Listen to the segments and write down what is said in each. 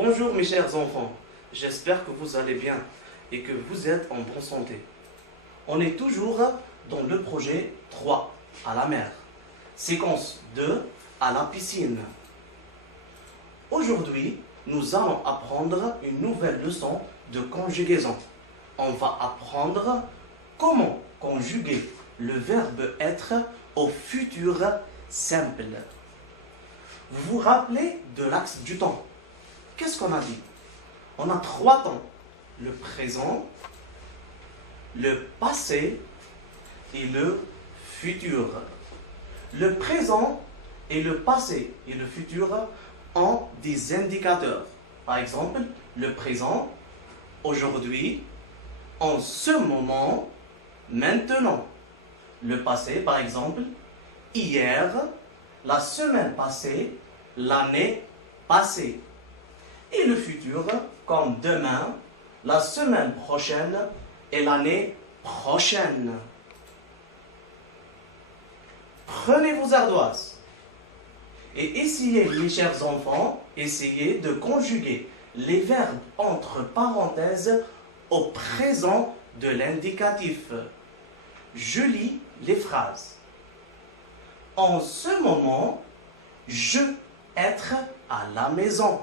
Bonjour mes chers enfants, j'espère que vous allez bien et que vous êtes en bonne santé. On est toujours dans le projet 3 à la mer, séquence 2 à la piscine. Aujourd'hui, nous allons apprendre une nouvelle leçon de conjugaison. On va apprendre comment conjuguer le verbe être au futur simple. Vous vous rappelez de l'axe du temps? Qu'est-ce qu'on a dit? On a 3 temps. Le présent, le passé et le futur. Le présent et le passé et le futur ont des indicateurs. Par exemple, le présent, aujourd'hui, en ce moment, maintenant. Le passé, par exemple, hier, la semaine passée, l'année passée. Et le futur, comme demain, la semaine prochaine et l'année prochaine. Prenez vos ardoises et essayez, mes chers enfants, essayez de conjuguer les verbes entre parenthèses au présent de l'indicatif. Je lis les phrases. En ce moment, je être à la maison.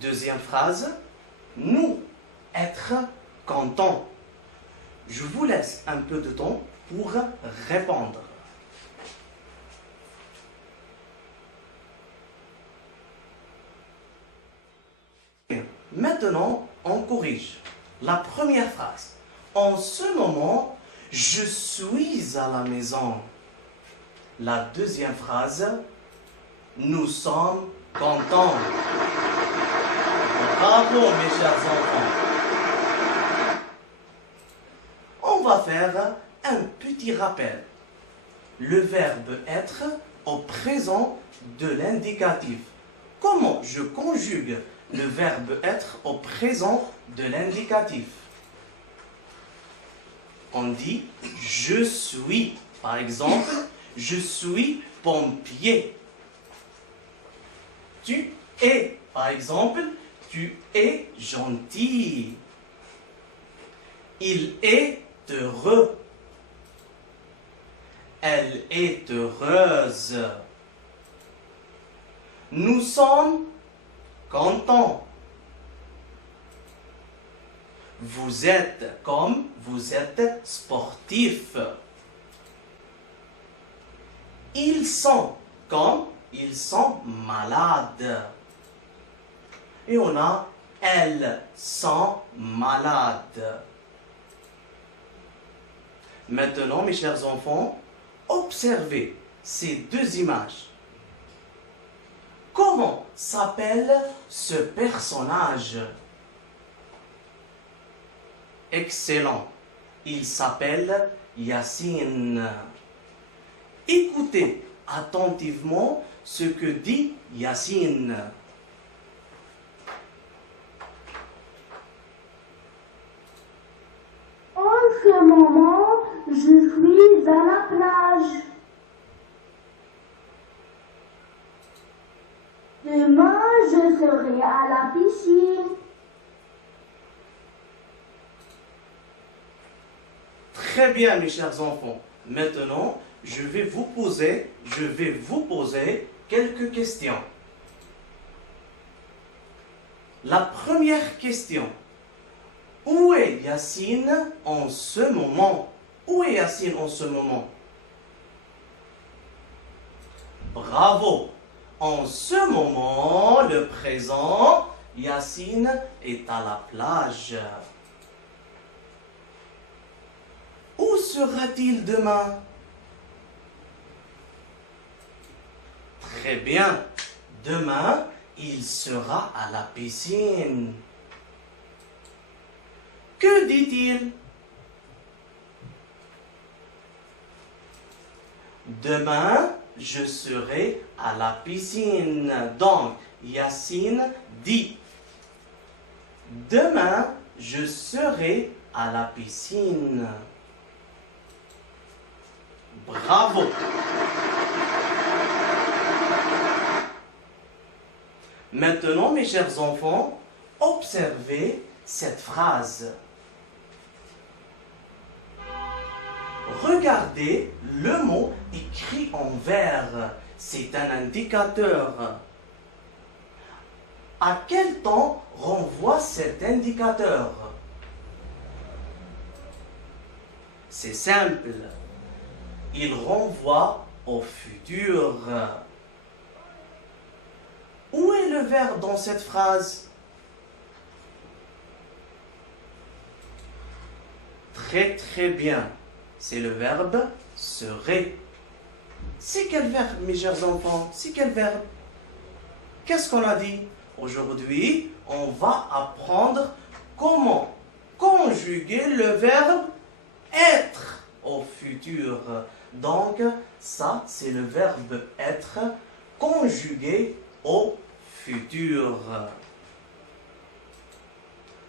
Deuxième phrase, nous être contents. Je vous laisse un peu de temps pour répondre. Maintenant, on corrige. La première phrase. En ce moment, je suis à la maison. La deuxième phrase, nous sommes contents. Bravo mes chers enfants. On va faire un petit rappel. Le verbe être au présent de l'indicatif. Comment je conjugue le verbe être au présent de l'indicatif? On dit je suis. Par exemple, je suis pompier. Tu es. Par exemple, tu es gentil. Il est heureux. Elle est heureuse. Nous sommes contents. Vous êtes comme vous êtes sportif. Ils sont comme ils sont malades. Et on a elles sont malades. Maintenant, mes chers enfants, observez ces deux images. Comment s'appelle ce personnage? Excellent. Il s'appelle Yacine. Écoutez attentivement ce que dit Yacine. En ce moment, je suis à la plage. Demain, je serai à la piscine. Très bien, mes chers enfants. Maintenant, je vais vous poser quelques questions. La première question. Où est Yacine en ce moment? Où est Yacine en ce moment? Bravo! En ce moment, le présent, Yacine est à la plage. Où sera-t-il demain? Très bien. Demain, il sera à la piscine. Que dit-il? Demain, je serai à la piscine. Donc, Yacine dit, demain, je serai à la piscine. Bravo! Maintenant, mes chers enfants, observez cette phrase. Regardez le mot écrit en vert. C'est un indicateur. À quel temps renvoie cet indicateur? C'est simple. Il renvoie au futur. Où est le verbe dans cette phrase? Très très bien. C'est le verbe serait. C'est quel verbe, mes chers enfants? C'est quel verbe? Qu'est-ce qu'on a dit? Aujourd'hui, on va apprendre comment conjuguer le verbe être au futur. Donc, ça, c'est le verbe être conjugué au futur.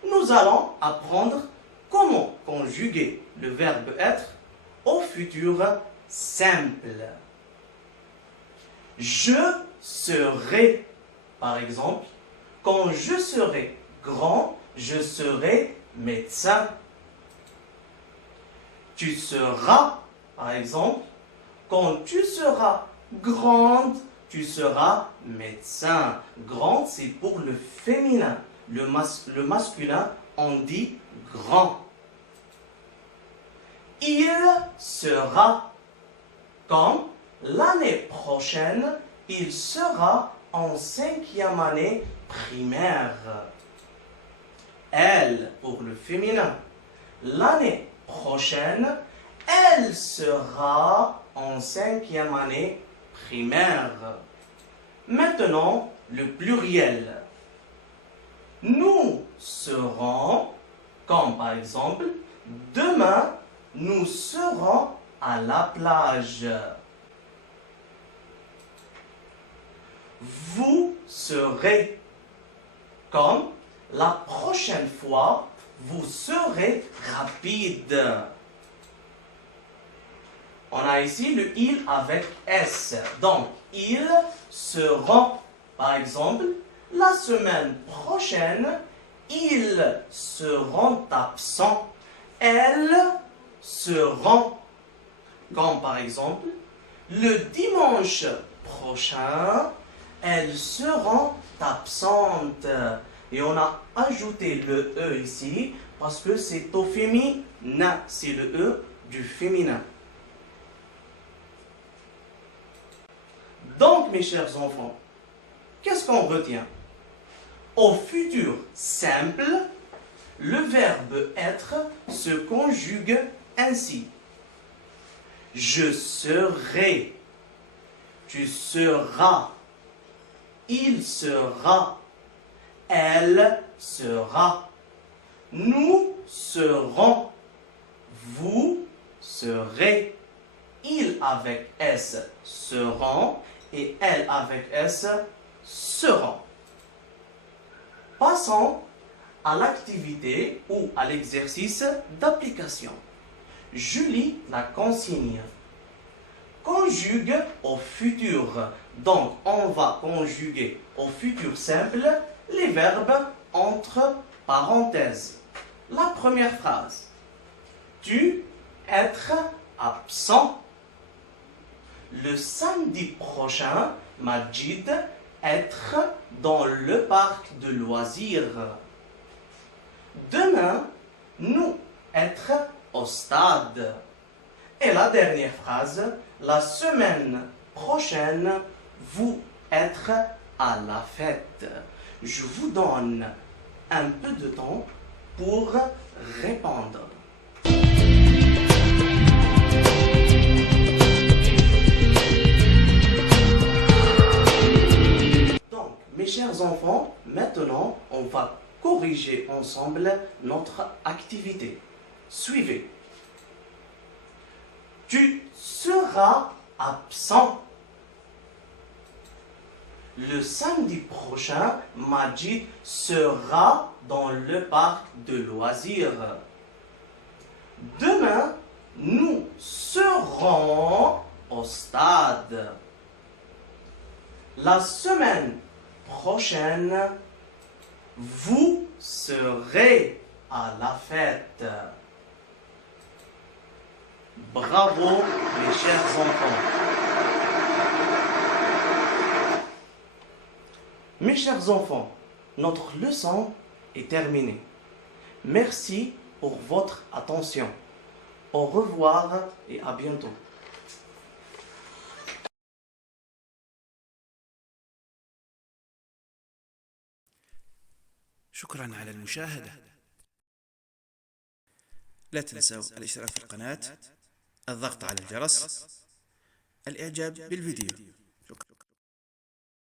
Nous allons apprendre comment conjuguer le verbe être au futur simple. Je serai, par exemple, quand je serai grand, je serai médecin. Tu seras, par exemple, quand tu seras grande, tu seras médecin. Grande, c'est pour le féminin. Le masculin, on dit grand. Il sera, comme l'année prochaine, il sera en 5e année primaire. Elle, pour le féminin. L'année prochaine, elle sera en 5e année primaire. Maintenant, le pluriel. Nous serons, comme par exemple, demain, nous serons à la plage. Vous serez, comme la prochaine fois, vous serez rapide. On a ici le il avec S. Donc, ils seront, par exemple, la semaine prochaine, ils seront absents. Elles seront, comme par exemple, le dimanche prochain, elles seront absentes. Et on a ajouté le E ici parce que c'est au féminin. C'est le E du féminin. Donc, mes chers enfants, qu'est-ce qu'on retient? Au futur simple, le verbe être se conjugue ainsi. Je serai, tu seras, il sera, elle sera, nous serons, vous serez, il avec S seront et elle avec S seront. Passons à l'activité ou à l'exercice d'application. Je lis la consigne. Conjugue au futur. Donc, on va conjuguer au futur simple les verbes entre parenthèses. La première phrase. Tu être absent. Le samedi prochain, Majid être dans le parc de loisirs. Demain, nous être au stade. Et la dernière phrase, la semaine prochaine, vous être à la fête. Je vous donne un peu de temps pour répondre. Donc, mes chers enfants, maintenant, on va corriger ensemble notre activité. Suivez. Tu seras absent. Le samedi prochain, Majid sera dans le parc de loisirs. Demain, nous serons au stade. La semaine prochaine, vous serez à la fête. Bravo, mes chers enfants. Mes chers enfants, notre leçon est terminée. Merci pour votre attention. Au revoir et à bientôt. شكرا على المشاهدة. لا تنسوا الاشتراك في القناة، الضغط على الجرس، الإعجاب بالفيديو.